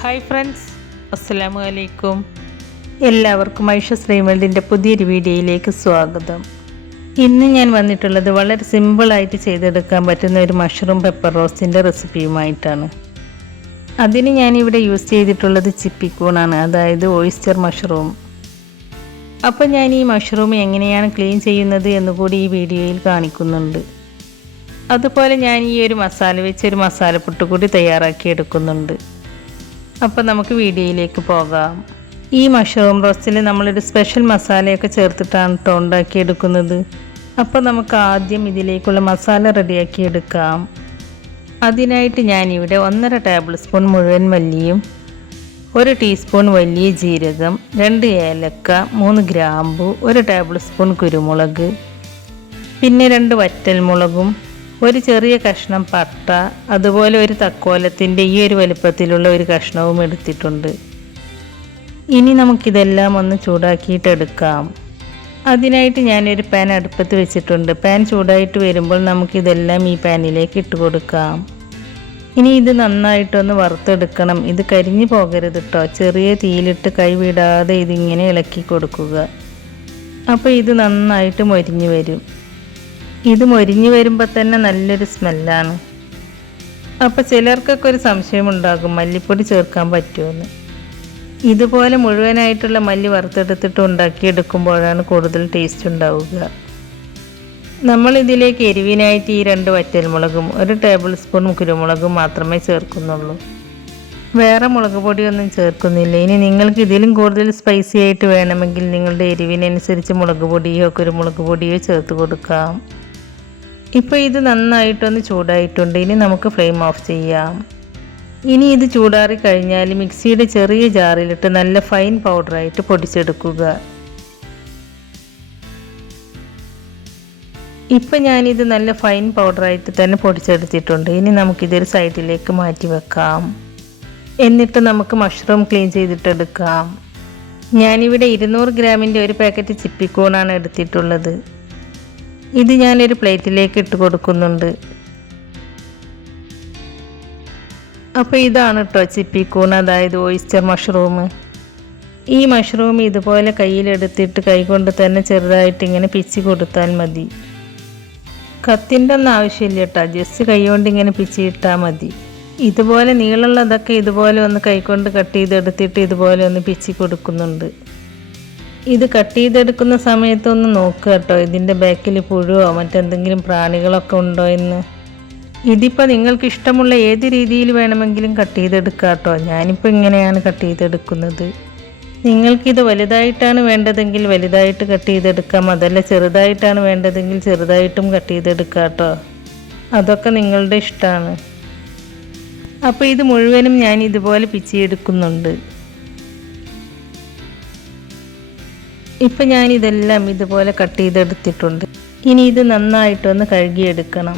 Hi friends, അസ്സലാമു അലൈക്കും. എല്ലാവർക്കും ഐഷ ശ്രീമേൾഡിൻ്റെ പുതിയൊരു വീഡിയോയിലേക്ക് സ്വാഗതം. ഇന്ന് ഞാൻ വന്നിട്ടുള്ളത് വളരെ സിമ്പിളായിട്ട് ചെയ്തെടുക്കാൻ പറ്റുന്ന ഒരു മഷ്റൂം പെപ്പർ റോസ്റ്റിൻ്റെ റെസിപ്പിയുമായിട്ടാണ്. അതിന് ഞാനിവിടെ യൂസ് ചെയ്തിട്ടുള്ളത് ചിപ്പിക്കൂണാണ്, അതായത് ഓയിസ്റ്റർ മഷ്റൂം. അപ്പോൾ ഞാൻ ഈ മഷ്റൂം എങ്ങനെയാണ് ക്ലീൻ ചെയ്യുന്നത് എന്നുകൂടി ഈ വീഡിയോയിൽ കാണിക്കുന്നുണ്ട്. അതുപോലെ ഞാൻ ഈ ഒരു മസാല വെച്ച് ഒരു മസാലപ്പുട്ട് കൂടി തയ്യാറാക്കി എടുക്കുന്നുണ്ട്. അപ്പോൾ നമുക്ക് വീഡിയോയിലേക്ക് പോകാം. ഈ മഷ്റൂം റോസ്റ്റിൽ നമ്മളൊരു സ്പെഷ്യൽ മസാലയൊക്കെ ചേർത്തിട്ടാണ് കേട്ടോ ഉണ്ടാക്കിയെടുക്കുന്നത്. അപ്പോൾ നമുക്ക് ആദ്യം ഇതിലേക്കുള്ള മസാല റെഡിയാക്കി എടുക്കാം. അതിനായിട്ട് ഞാനിവിടെ 1.5 ടേബിൾ സ്പൂൺ മുഴുവൻ മല്ലിയും, 1 ടീസ്പൂൺ വലിയ ജീരകം, 2 ഏലക്ക, 3 ഗ്രാമ്പു, 1 ടേബിൾ സ്പൂൺ കുരുമുളക്, പിന്നെ 2 വറ്റൽമുളകും, ഒരു ചെറിയ കഷ്ണം പട്ട, അതുപോലെ ഒരു തക്കോലത്തിൻ്റെ ഈ ഒരു വലുപ്പത്തിലുള്ള ഒരു കഷ്ണവും എടുത്തിട്ടുണ്ട്. ഇനി നമുക്കിതെല്ലാം ഒന്ന് ചൂടാക്കിയിട്ടെടുക്കാം. അതിനായിട്ട് ഞാനൊരു പാൻ അടുപ്പത്ത് വെച്ചിട്ടുണ്ട്. പാൻ ചൂടായിട്ട് വരുമ്പോൾ നമുക്കിതെല്ലാം ഈ പാനിലേക്ക് ഇട്ട് കൊടുക്കാം. ഇനി ഇത് നന്നായിട്ടൊന്ന് വറുത്തെടുക്കണം. ഇത് കരിഞ്ഞു പോകരുത് കേട്ടോ. ചെറിയ തീയിലിട്ട് കൈവിടാതെ ഇതിങ്ങനെ ഇളക്കി കൊടുക്കുക. അപ്പോൾ ഇത് നന്നായിട്ട് മൊരിഞ്ഞു വരും. ഇത് മൊരിഞ്ഞു വരുമ്പോൾ തന്നെ നല്ലൊരു സ്മെല്ലാണ്. അപ്പോൾ ചിലർക്കൊക്കെ ഒരു സംശയമുണ്ടാകും, മല്ലിപ്പൊടി ചേർക്കാൻ പറ്റുമെന്ന്. ഇതുപോലെ മുഴുവനായിട്ടുള്ള മല്ലി വറുത്തെടുത്തിട്ട് ഉണ്ടാക്കിയെടുക്കുമ്പോഴാണ് കൂടുതൽ ടേസ്റ്റ് ഉണ്ടാവുക. നമ്മളിതിലേക്ക് എരിവിനായിട്ട് ഈ 2 വറ്റൽമുളകും 1 ടേബിൾ സ്പൂൺ കുരുമുളകും മാത്രമേ ചേർക്കുന്നുള്ളൂ. വേറെ മുളക് പൊടിയൊന്നും ചേർക്കുന്നില്ല. ഇനി നിങ്ങൾക്ക് ഇതിലും കൂടുതൽ സ്പൈസി ആയിട്ട് വേണമെങ്കിൽ നിങ്ങളുടെ എരിവിനനുസരിച്ച് മുളക് പൊടിയോ കുരുമുളക് പൊടിയോ ചേർത്ത് കൊടുക്കാം. ഇപ്പോൾ ഇത് നന്നായിട്ടൊന്ന് ചൂടായിട്ടുണ്ട്. ഇനി നമുക്ക് ഫ്ലെയിം ഓഫ് ചെയ്യാം. ഇനി ഇത് ചൂടാറി കഴിഞ്ഞാൽ മിക്സിയുടെ ചെറിയ ജാറിലിട്ട് നല്ല ഫൈൻ പൗഡറായിട്ട് പൊടിച്ചെടുക്കുക. ഇപ്പം ഞാനിത് നല്ല ഫൈൻ പൗഡറായിട്ട് തന്നെ പൊടിച്ചെടുത്തിട്ടുണ്ട്. ഇനി നമുക്കിതൊരു സൈഡിലേക്ക് മാറ്റി വെക്കാം. എന്നിട്ട് നമുക്ക് മഷ്റൂം ക്ലീൻ ചെയ്തിട്ടെടുക്കാം. ഞാനിവിടെ 200 ഗ്രാമിൻ്റെ ഒരു പാക്കറ്റ് ചിപ്പിക്കൂണാണ് എടുത്തിട്ടുള്ളത്. ഇത് ഞാനൊരു പ്ലേറ്റിലേക്ക് ഇട്ട് കൊടുക്കുന്നുണ്ട്. അപ്പോൾ ഇതാണ് കേട്ടോ ചിപ്പിക്കൂൺ, അതായത് ഓയിസ്റ്റർ മഷ്റൂം. ഈ മഷ്റൂം ഇതുപോലെ കയ്യിലെടുത്തിട്ട് കൈകൊണ്ട് തന്നെ ചെറുതായിട്ട് ഇങ്ങനെ പിച്ചി കൊടുത്താൽ മതി. കത്തിൻ്റെ ഒന്നും ആവശ്യമില്ല കേട്ടോ, ജസ്റ്റ് കൈ കൊണ്ട് ഇങ്ങനെ പിച്ചിയിട്ടാൽ മതി. ഇതുപോലെ നീളമുള്ളതൊക്കെ ഇതുപോലെ ഒന്ന് കൈകൊണ്ട് കട്ട് ചെയ്തെടുത്തിട്ട് ഇതുപോലെ ഒന്ന് പിച്ചി കൊടുക്കുന്നുണ്ട്. ഇത് കട്ട് ചെയ്തെടുക്കുന്ന സമയത്തൊന്ന് നോക്കുക കേട്ടോ, ഇതിൻ്റെ ബാക്കിൽ പുഴുവോ മറ്റെന്തെങ്കിലും പ്രാണികളൊക്കെ ഉണ്ടോ എന്ന്. ഇതിപ്പോൾ നിങ്ങൾക്ക് ഇഷ്ടമുള്ള ഏത് രീതിയിൽ വേണമെങ്കിലും കട്ട് ചെയ്തെടുക്കാം കേട്ടോ. ഞാനിപ്പോൾ ഇങ്ങനെയാണ് കട്ട് ചെയ്തെടുക്കുന്നത്. നിങ്ങൾക്കിത് വലുതായിട്ടാണ് വേണ്ടതെങ്കിൽ വലുതായിട്ട് കട്ട് ചെയ്തെടുക്കാം, അതല്ല ചെറുതായിട്ടാണ് വേണ്ടതെങ്കിൽ ചെറുതായിട്ടും കട്ട് ചെയ്തെടുക്കാം കേട്ടോ. അതൊക്കെ നിങ്ങളുടെ ഇഷ്ടമാണ്. അപ്പോൾ ഇത് മുഴുവനും ഞാൻ ഇതുപോലെ പിച്ചിയെടുക്കുന്നുണ്ട്. ഇപ്പം ഞാനിതെല്ലാം ഇതുപോലെ കട്ട് ചെയ്തെടുത്തിട്ടുണ്ട്. ഇനി ഇത് നന്നായിട്ടൊന്ന് കഴുകിയെടുക്കണം.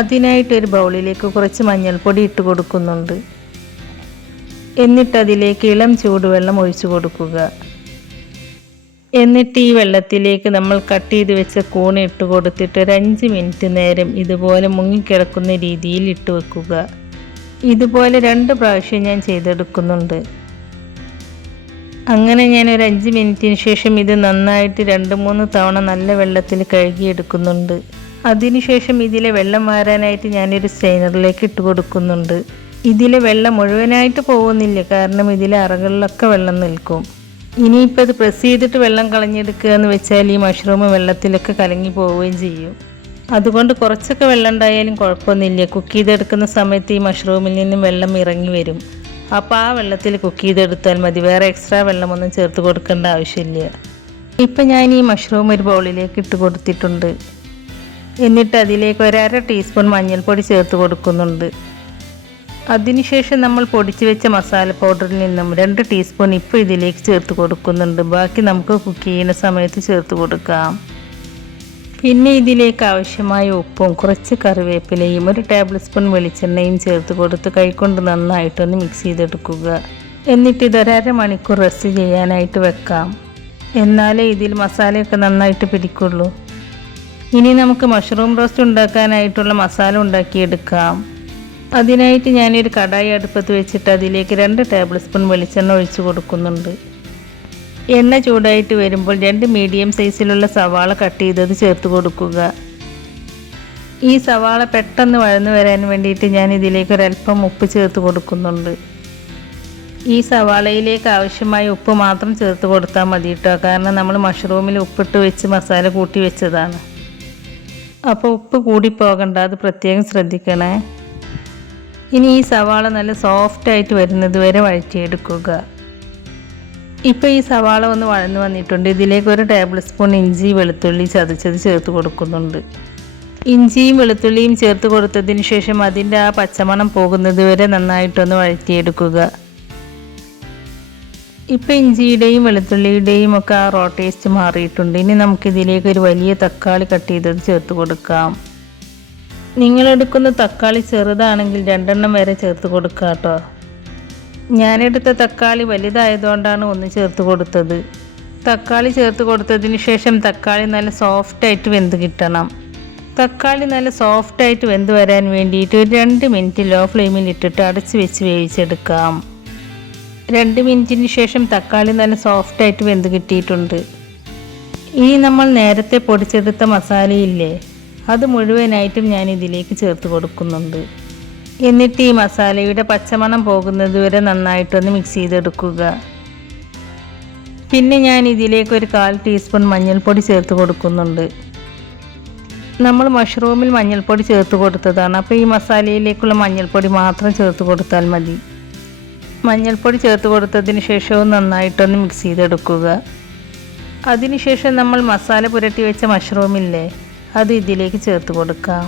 അതിനായിട്ടൊരു ബൗളിലേക്ക് കുറച്ച് മഞ്ഞൾപ്പൊടി ഇട്ട് കൊടുക്കുന്നുണ്ട്. എന്നിട്ട് അതിലേക്ക് ഇളം ചൂടുവെള്ളം ഒഴിച്ചു കൊടുക്കുക. എന്നിട്ട് ഈ വെള്ളത്തിലേക്ക് നമ്മൾ കട്ട് ചെയ്ത് വെച്ച കൂൺ ഇട്ട് കൊടുത്തിട്ട് ഒരു 5 മിനിറ്റ് നേരം ഇതുപോലെ മുങ്ങിക്കിടക്കുന്ന രീതിയിൽ ഇട്ട് വെക്കുക. ഇതുപോലെ 2 പ്രാവശ്യം ഞാൻ ചെയ്തെടുക്കുന്നുണ്ട്. അങ്ങനെ ഞാൻ ഒരു 5 മിനിറ്റിന് ശേഷം ഇത് നന്നായിട്ട് 2-3 തവണ നല്ല വെള്ളത്തിൽ കഴുകിയെടുക്കുന്നുണ്ട്. അതിനുശേഷം ഇതിലെ വെള്ളം മാറാനായിട്ട് ഞാനൊരു സ്ട്രെയിനറിലേക്ക് ഇട്ട് കൊടുക്കുന്നുണ്ട്. ഇതിലെ വെള്ളം മുഴുവനായിട്ട് പോകുന്നില്ല, കാരണം ഇതിലെ അറകളിലൊക്കെ വെള്ളം നിൽക്കും. ഇനിയിപ്പോൾ ഇത് പ്രസ് ചെയ്തിട്ട് വെള്ളം കളഞ്ഞെടുക്കുക എന്ന് വെച്ചാൽ ഈ മഷ്റൂം വെള്ളത്തിലൊക്കെ കലങ്ങി പോവുകയും ചെയ്യും. അതുകൊണ്ട് കുറച്ചൊക്കെ വെള്ളം ഉണ്ടായാലും കുഴപ്പമൊന്നുമില്ല. കുക്ക് ചെയ്തെടുക്കുന്ന സമയത്ത് ഈ മഷ്റൂമിൽ നിന്നും വെള്ളം ഇറങ്ങി വരും. അപ്പോൾ ആ വെള്ളത്തിൽ കുക്ക് ചെയ്തെടുത്താൽ മതി, വേറെ എക്സ്ട്രാ വെള്ളമൊന്നും ചേർത്ത് കൊടുക്കേണ്ട ആവശ്യമില്ല. ഇപ്പം ഞാൻ ഈ മഷ്റൂം ഒരു ബൗളിലേക്ക് ഇട്ട് കൊടുത്തിട്ടുണ്ട്. എന്നിട്ട് അതിലേക്ക് 1/2 ടീസ്പൂൺ മഞ്ഞൾപ്പൊടി ചേർത്ത് കൊടുക്കുന്നുണ്ട്. അതിനുശേഷം നമ്മൾ പൊടിച്ച് വെച്ച മസാല പൗഡറിൽ നിന്നും 2 ടീസ്പൂൺ ഇപ്പോൾ ഇതിലേക്ക് ചേർത്ത് കൊടുക്കുന്നുണ്ട്. ബാക്കി നമുക്ക് കുക്ക് ചെയ്യുന്ന സമയത്ത് ചേർത്ത് കൊടുക്കാം. പിന്നെ ഇതിലേക്ക് ആവശ്യമായ ഉപ്പും കുറച്ച് കറിവേപ്പിലയും 1 ടേബിൾ സ്പൂൺ വെളിച്ചെണ്ണയും ചേർത്ത് കൊടുത്ത് കൈകൊണ്ട് നന്നായിട്ടൊന്ന് മിക്സ് ചെയ്തെടുക്കുക. എന്നിട്ട് ഇത് 1.5 മണിക്കൂർ റെസ്റ്റ് ചെയ്യാനായിട്ട് വെക്കാം. എന്നാലേ ഇതിൽ മസാലയൊക്കെ നന്നായിട്ട് പിടിക്കുള്ളൂ. ഇനി നമുക്ക് മഷ്റൂം റോസ്റ്റ് ഉണ്ടാക്കാനായിട്ടുള്ള മസാല ഉണ്ടാക്കിയെടുക്കാം. അതിനായിട്ട് ഞാനൊരു കടായി അടുപ്പത്ത് വെച്ചിട്ട് അതിലേക്ക് 2 ടേബിൾ സ്പൂൺ വെളിച്ചെണ്ണ ഒഴിച്ച് കൊടുക്കുന്നുണ്ട്. എണ്ണ ചൂടായിട്ട് വരുമ്പോൾ 2 മീഡിയം സൈസിലുള്ള സവാള കട്ട് ചെയ്തത് ചേർത്ത് കൊടുക്കുക. ഈ സവാള പെട്ടെന്ന് വഴന്നു വരാൻ വേണ്ടിയിട്ട് ഞാൻ ഇതിലേക്ക് ഒരല്പം ഉപ്പ് ചേർത്ത് കൊടുക്കുന്നുണ്ട്. ഈ സവാളയിലേക്ക് ആവശ്യമായ ഉപ്പ് മാത്രം ചേർത്ത് കൊടുത്താൽ മതി കേട്ടോ, കാരണം നമ്മൾ മഷ്റൂമിൽ ഉപ്പിട്ട് വെച്ച് മസാല കൂട്ടി വെച്ചതാണ്. അപ്പോൾ ഉപ്പ് കൂടി പോകണ്ട, അത് പ്രത്യേകം ശ്രദ്ധിക്കണേ. ഇനി ഈ സവാള നല്ല സോഫ്റ്റായിട്ട് വരുന്നത് വരെ വഴറ്റിയെടുക്കുക. ഇപ്പോൾ ഈ സവാള ഒന്ന് വഴന്നു വന്നിട്ടുണ്ട്. ഇതിലേക്ക് 1 ടേബിൾ സ്പൂൺ ഇഞ്ചി വെളുത്തുള്ളി ചതച്ചത് ചേർത്ത് കൊടുക്കുന്നുണ്ട്. ഇഞ്ചിയും വെളുത്തുള്ളിയും ചേർത്ത് കൊടുത്തതിന് ശേഷം അതിൻ്റെ ആ പച്ചമണം പോകുന്നത് വരെ നന്നായിട്ടൊന്ന് വഴറ്റിയെടുക്കുക. ഇപ്പോൾ ഇഞ്ചിയുടെയും വെളുത്തുള്ളിയുടെയും ഒക്കെ ആ റോ ടേസ്റ്റ് മാറിയിട്ടുണ്ട്. ഇനി നമുക്കിതിലേക്ക് ഒരു വലിയ തക്കാളി കട്ട് ചെയ്തത് ചേർത്ത് കൊടുക്കാം. നിങ്ങളെടുക്കുന്ന തക്കാളി ചെറുതാണെങ്കിൽ 2 എണ്ണം വരെ ചേർത്ത് കൊടുക്കുക കേട്ടോ. ഞാനെടുത്ത തക്കാളി വലുതായതുകൊണ്ടാണ് 1 ചേർത്ത് കൊടുത്തത്. തക്കാളി ചേർത്ത് കൊടുത്തതിന് ശേഷം തക്കാളി നല്ല സോഫ്റ്റായിട്ട് വെന്ത് കിട്ടണം. തക്കാളി നല്ല സോഫ്റ്റായിട്ട് വെന്ത് വരാൻ വേണ്ടിയിട്ട് ഒരു 2 മിനിറ്റ് ലോ ഫ്ലെയിമിൽ ഇട്ടിട്ട് അടച്ച് വെച്ച് വേവിച്ചെടുക്കാം. 2 മിനിറ്റിന് ശേഷം തക്കാളി നല്ല സോഫ്റ്റായിട്ട് വെന്ത് കിട്ടിയിട്ടുണ്ട്. ഇനി നമ്മൾ നേരത്തെ പൊടിച്ചെടുത്ത മസാലയില്ലേ, അത് മുഴുവനായിട്ടും ഞാൻ ഇതിലേക്ക് ചേർത്ത് കൊടുക്കുന്നുണ്ട്. എന്നിട്ട് ഈ മസാലയുടെ പച്ചമണം പോകുന്നത് വരെ നന്നായിട്ടൊന്ന് മിക്സ് ചെയ്തെടുക്കുക. പിന്നെ ഞാൻ ഇതിലേക്ക് ഒരു 1/4 ടീസ്പൂൺ മഞ്ഞൾപ്പൊടി ചേർത്ത് കൊടുക്കുന്നുണ്ട്. നമ്മൾ മഷ്റൂമിൽ മഞ്ഞൾപ്പൊടി ചേർത്ത് കൊടുത്തതാണ്, അപ്പോൾ ഈ മസാലയിലേക്കുള്ള മഞ്ഞൾപ്പൊടി മാത്രം ചേർത്ത് കൊടുത്താൽ മതി. മഞ്ഞൾപ്പൊടി ചേർത്ത് കൊടുത്തതിന് ശേഷവും നന്നായിട്ടൊന്ന് മിക്സ് ചെയ്തെടുക്കുക. അതിനുശേഷം നമ്മൾ മസാല പുരട്ടി വെച്ച മഷ്റൂമില്ലേ, അത് ഇതിലേക്ക് ചേർത്ത് കൊടുക്കാം.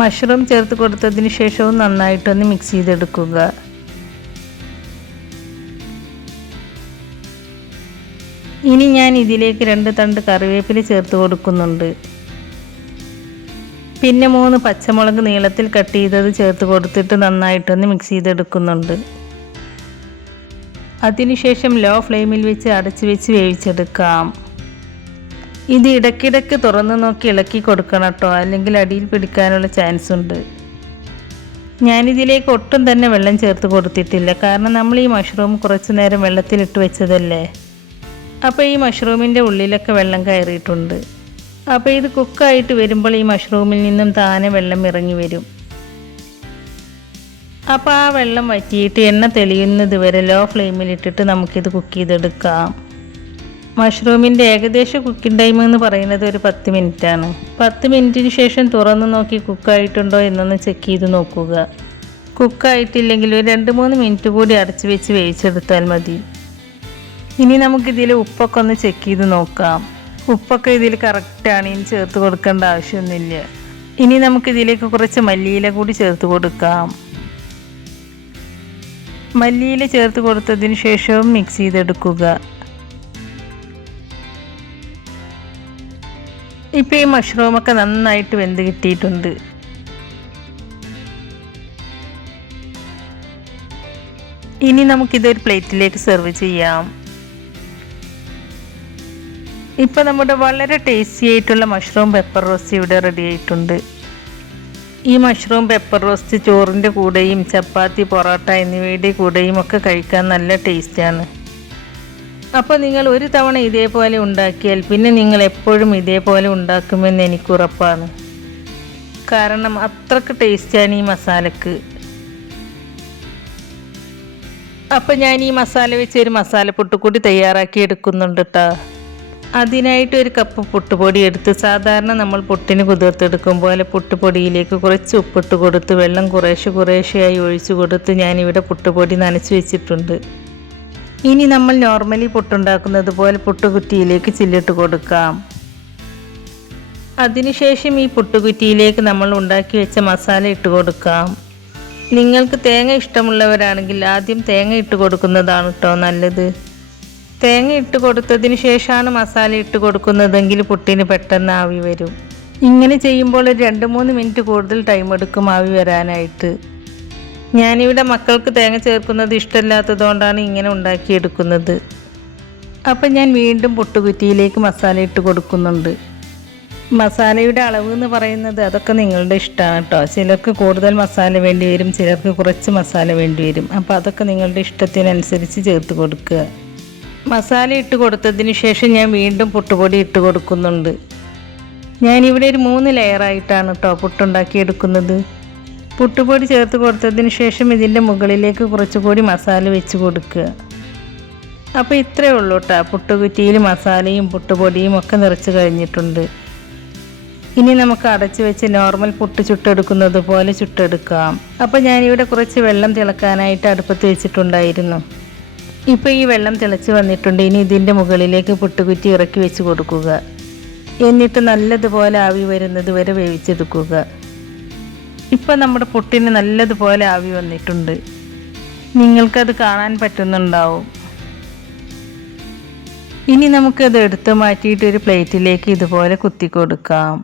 മഷ്റൂം ചേർത്ത് കൊടുത്തതിന് ശേഷവും നന്നായിട്ടൊന്ന് മിക്സ് ചെയ്തെടുക്കുക. ഇനി ഞാൻ ഇതിലേക്ക് 2 തണ്ട് കറിവേപ്പില ചേർത്ത് കൊടുക്കുന്നുണ്ട്. പിന്നെ 3 പച്ചമുളക് നീളത്തിൽ കട്ട് ചെയ്തത് ചേർത്ത് കൊടുത്തിട്ട് നന്നായിട്ടൊന്ന് മിക്സ് ചെയ്തെടുക്കുന്നുണ്ട്. അതിനുശേഷം ലോ ഫ്ലെയിമിൽ വെച്ച് അടച്ച് വെച്ച് വേവിച്ചെടുക്കാം. ഇത് ഇടയ്ക്കിടയ്ക്ക് തുറന്നു നോക്കി ഇളക്കി കൊടുക്കണം കേട്ടോ, അല്ലെങ്കിൽ അടിയിൽ പിടിക്കാനുള്ള ചാൻസ് ഉണ്ട്. ഞാനിതിലേക്ക് ഒട്ടും തന്നെ വെള്ളം ചേർത്ത് കൊടുത്തിട്ടില്ല, കാരണം നമ്മൾ ഈ മഷ്റൂം കുറച്ച് നേരം വെള്ളത്തിലിട്ട് വെച്ചതല്ലേ. അപ്പോൾ ഈ മഷ്റൂമിൻ്റെ ഉള്ളിലൊക്കെ വെള്ളം കയറിയിട്ടുണ്ട്. അപ്പോൾ ഇത് കുക്കായിട്ട് വരുമ്പോൾ ഈ മഷ്റൂമിൽ നിന്നും താനെ വെള്ളം ഇറങ്ങി വരും. അപ്പോൾ ആ വെള്ളം വറ്റിയിട്ട് എണ്ണ തെളിയുന്നത് വരെ ലോ ഫ്ലെയിമിലിട്ടിട്ട് നമുക്കിത് കുക്ക് ചെയ്തെടുക്കാം. മഷ്റൂമിൻ്റെ ഏകദേശം കുക്കിംഗ് ടൈം എന്ന് പറയുന്നത് ഒരു 10 മിനിറ്റാണ്. 10 മിനിറ്റിന് ശേഷം തുറന്നു നോക്കി കുക്കായിട്ടുണ്ടോ എന്നൊന്ന് ചെക്ക് ചെയ്ത് നോക്കുക. കുക്കായിട്ടില്ലെങ്കിൽ ഒരു 2-3 മിനിറ്റ് കൂടി അടച്ച് വെച്ച് വേവിച്ചെടുത്താൽ മതി. ഇനി നമുക്കിതിൽ ഉപ്പൊക്കെ ഒന്ന് ചെക്ക് ചെയ്ത് നോക്കാം. ഉപ്പൊക്കെ ഇതിൽ കറക്റ്റാണ്, ഇനി ചേർത്ത് കൊടുക്കേണ്ട ആവശ്യമൊന്നുമില്ല. ഇനി നമുക്കിതിലേക്ക് കുറച്ച് മല്ലിയില കൂടി ചേർത്ത് കൊടുക്കാം. മല്ലിയില ചേർത്ത് കൊടുത്തതിന് ശേഷവും മിക്സ് ചെയ്തെടുക്കുക. ഇപ്പോൾ ഈ മഷ്റൂമൊക്കെ നന്നായിട്ട് വെന്ത് കിട്ടിയിട്ടുണ്ട്. ഇനി നമുക്കിതൊരു പ്ലേറ്റിലേക്ക് സെർവ് ചെയ്യാം. ഇപ്പോൾ നമ്മുടെ വളരെ ടേസ്റ്റി ആയിട്ടുള്ള മഷ്റൂം പെപ്പർ റോസ്റ്റ് ഇവിടെ റെഡി ആയിട്ടുണ്ട്. ഈ മഷ്റൂം പെപ്പർ റോസ്റ്റ് ചോറിൻ്റെ കൂടെയും ചപ്പാത്തി, പൊറോട്ട എന്നിവയുടെ കൂടെയും ഒക്കെ കഴിക്കാൻ നല്ല ടേസ്റ്റാണ്. അപ്പോൾ നിങ്ങൾ ഒരു തവണ ഇതേപോലെ ഉണ്ടാക്കിയാൽ പിന്നെ നിങ്ങൾ എപ്പോഴും ഇതേപോലെ ഉണ്ടാക്കുമെന്ന് എനിക്ക് ഉറപ്പാണ്. കാരണം അത്രക്ക് ടേസ്റ്റാണ് ഈ മസാലക്ക്. അപ്പോൾ ഞാൻ ഈ മസാല വെച്ച് ഒരു മസാല പുട്ടുകൂടി തയ്യാറാക്കി എടുക്കുന്നുണ്ട് കേട്ടോ. അതിനായിട്ട് 1 കപ്പ് പുട്ടുപൊടി എടുത്ത് സാധാരണ നമ്മൾ പുട്ടിന് കുതിർത്തെടുക്കും പോലെ പുട്ടുപൊടിയിലേക്ക് കുറച്ച് ഉപ്പിട്ട് കൊടുത്ത് വെള്ളം കുറേശ്ശെയായി ഒഴിച്ചു കൊടുത്ത് ഞാനിവിടെ പുട്ടുപൊടി നനച്ച് വെച്ചിട്ടുണ്ട്. ഇനി നമ്മൾ നോർമലി പുട്ടുണ്ടാക്കുന്നത് പോലെ പുട്ടുകുറ്റിയിലേക്ക് ചില്ലിട്ട് കൊടുക്കാം. അതിനുശേഷം ഈ പുട്ടുകുറ്റിയിലേക്ക് നമ്മൾ ഉണ്ടാക്കി വെച്ച മസാല ഇട്ട് കൊടുക്കാം. നിങ്ങൾക്ക് തേങ്ങ ഇഷ്ടമുള്ളവരാണെങ്കിൽ ആദ്യം തേങ്ങ ഇട്ട് കൊടുക്കുന്നതാണ് കേട്ടോ നല്ലത്. തേങ്ങ ഇട്ട് കൊടുത്തതിന് ശേഷമാണ് മസാല ഇട്ട് കൊടുക്കുന്നതെങ്കിൽ പുട്ടിന് പെട്ടെന്ന് ആവി വരും. ഇങ്ങനെ ചെയ്യുമ്പോൾ 2-3 മിനിറ്റ് കൂടുതൽ ടൈം എടുക്കും ആവി വരാനായിട്ട്. ഞാനിവിടെ മക്കൾക്ക് തേങ്ങ ചേർക്കുന്നത് ഇഷ്ടമില്ലാത്തതുകൊണ്ടാണ് ഇങ്ങനെ ഉണ്ടാക്കിയെടുക്കുന്നത്. അപ്പം ഞാൻ വീണ്ടും പുട്ടുകുറ്റിയിലേക്ക് മസാല ഇട്ട് കൊടുക്കുന്നുണ്ട്. മസാലയുടെ അളവ് എന്ന് പറയുന്നത് അതൊക്കെ നിങ്ങളുടെ ഇഷ്ടമാണ് കേട്ടോ. ചിലർക്ക് കൂടുതൽ മസാല വേണ്ടി വരും, ചിലർക്ക് കുറച്ച് മസാല വേണ്ടി വരും. അപ്പോൾ അതൊക്കെ നിങ്ങളുടെ ഇഷ്ടത്തിനനുസരിച്ച് ചേർത്ത് കൊടുക്കുക. മസാല ഇട്ട് കൊടുത്തതിന് ശേഷം ഞാൻ വീണ്ടും പുട്ടുപൊടി ഇട്ട് കൊടുക്കുന്നുണ്ട്. ഞാനിവിടെ ഒരു 3 ലെയറായിട്ടാണ് കേട്ടോ പുട്ടുണ്ടാക്കിയെടുക്കുന്നത്. പുട്ടുപൊടി ചേർത്ത് കൊടുത്തതിന് ശേഷം ഇതിൻ്റെ മുകളിലേക്ക് കുറച്ചുകൂടി മസാല വെച്ച് കൊടുക്കുക. അപ്പോൾ ഇത്രയേ ഉള്ളൂ കേട്ടോ. പുട്ടുകുറ്റിയിൽ മസാലയും പുട്ടുപൊടിയും ഒക്കെ നിറച്ച് കഴിഞ്ഞിട്ടുണ്ട്. ഇനി നമുക്ക് അടച്ചു വെച്ച് നോർമൽ പുട്ട് ചുട്ടെടുക്കുന്നത് പോലെ ചുട്ടെടുക്കാം. അപ്പോൾ ഞാനിവിടെ കുറച്ച് വെള്ളം തിളക്കാനായിട്ട് അടുപ്പത്ത് വെച്ചിട്ടുണ്ടായിരുന്നു. ഇപ്പോൾ ഈ വെള്ളം തിളച്ച് വന്നിട്ടുണ്ട്. ഇനി ഇതിൻ്റെ മുകളിലേക്ക് പുട്ടുകുറ്റി ഇറക്കി വെച്ച് കൊടുക്കുക. എന്നിട്ട് നല്ലതുപോലെ ആവി വരുന്നത് വരെ വേവിച്ചെടുക്കുക. ഇപ്പം നമ്മുടെ പുട്ടിന് നല്ലതുപോലെ ആവി വന്നിട്ടുണ്ട്. നിങ്ങൾക്കത് കാണാൻ പറ്റുന്നുണ്ടാവും. ഇനി നമുക്കത് എടുത്ത് മാറ്റിയിട്ട് ഒരു പ്ലേറ്റിലേക്ക് ഇതുപോലെ കുത്തി കൊടുക്കാം.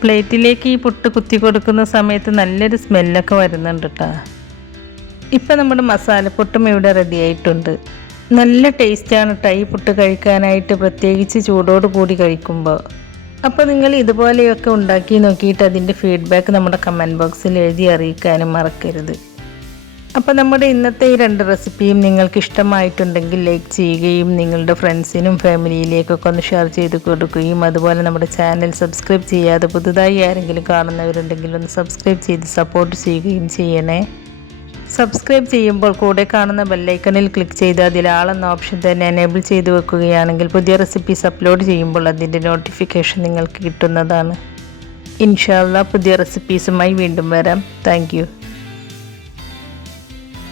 പ്ലേറ്റിലേക്ക് ഈ പുട്ട് കുത്തി കൊടുക്കുന്ന സമയത്ത് നല്ലൊരു സ്മെല്ലൊക്കെ വരുന്നുണ്ട് കേട്ടോ. ഇപ്പം നമ്മുടെ മസാലപ്പുട്ടും ഇവിടെ റെഡി ആയിട്ടുണ്ട്. നല്ല ടേസ്റ്റാണ് കേട്ടോ ഈ പുട്ട് കഴിക്കാനായിട്ട്, പ്രത്യേകിച്ച് ചൂടോട് കൂടി കഴിക്കുമ്പോൾ. അപ്പോൾ നിങ്ങൾ ഇതുപോലെയൊക്കെ ഉണ്ടാക്കി നോക്കിയിട്ട് അതിൻ്റെ ഫീഡ്ബാക്ക് നമ്മുടെ കമൻറ്റ് ബോക്സിൽ എഴുതി അറിയിക്കാനും മറക്കരുത്. അപ്പോൾ നമ്മുടെ ഇന്നത്തെ ഈ 2 റെസിപ്പിയും നിങ്ങൾക്ക് ഇഷ്ടമായിട്ടുണ്ടെങ്കിൽ ലൈക്ക് ചെയ്യുകയും നിങ്ങളുടെ ഫ്രണ്ട്സിനും ഫാമിലിയിലേക്കൊക്കെ ഒന്ന് ഷെയർ ചെയ്ത് കൊടുക്കുകയും അതുപോലെ നമ്മുടെ ചാനൽ സബ്സ്ക്രൈബ് ചെയ്യാതെ പുതുതായി ആരെങ്കിലും കാണുന്നവരുണ്ടെങ്കിൽ ഒന്ന് സബ്സ്ക്രൈബ് ചെയ്ത് സപ്പോർട്ട് ചെയ്യുകയും ചെയ്യണേ. സബ്സ്ക്രൈബ് ചെയ്യുമ്പോൾ കൂടെ കാണുന്ന ബെല്ലൈക്കണിൽ ക്ലിക്ക് ചെയ്ത് അതിൽ ആളെന്ന ഓപ്ഷൻ തന്നെ എനേബിൾ ചെയ്ത് വെക്കുകയാണെങ്കിൽ പുതിയ റെസിപ്പീസ് അപ്ലോഡ് ചെയ്യുമ്പോൾ അതിൻ്റെ നോട്ടിഫിക്കേഷൻ നിങ്ങൾക്ക് കിട്ടുന്നതാണ്. ഇൻഷാ അല്ലാഹ് പുതിയ റെസിപ്പീസുമായി വീണ്ടും വരാം. Thank you.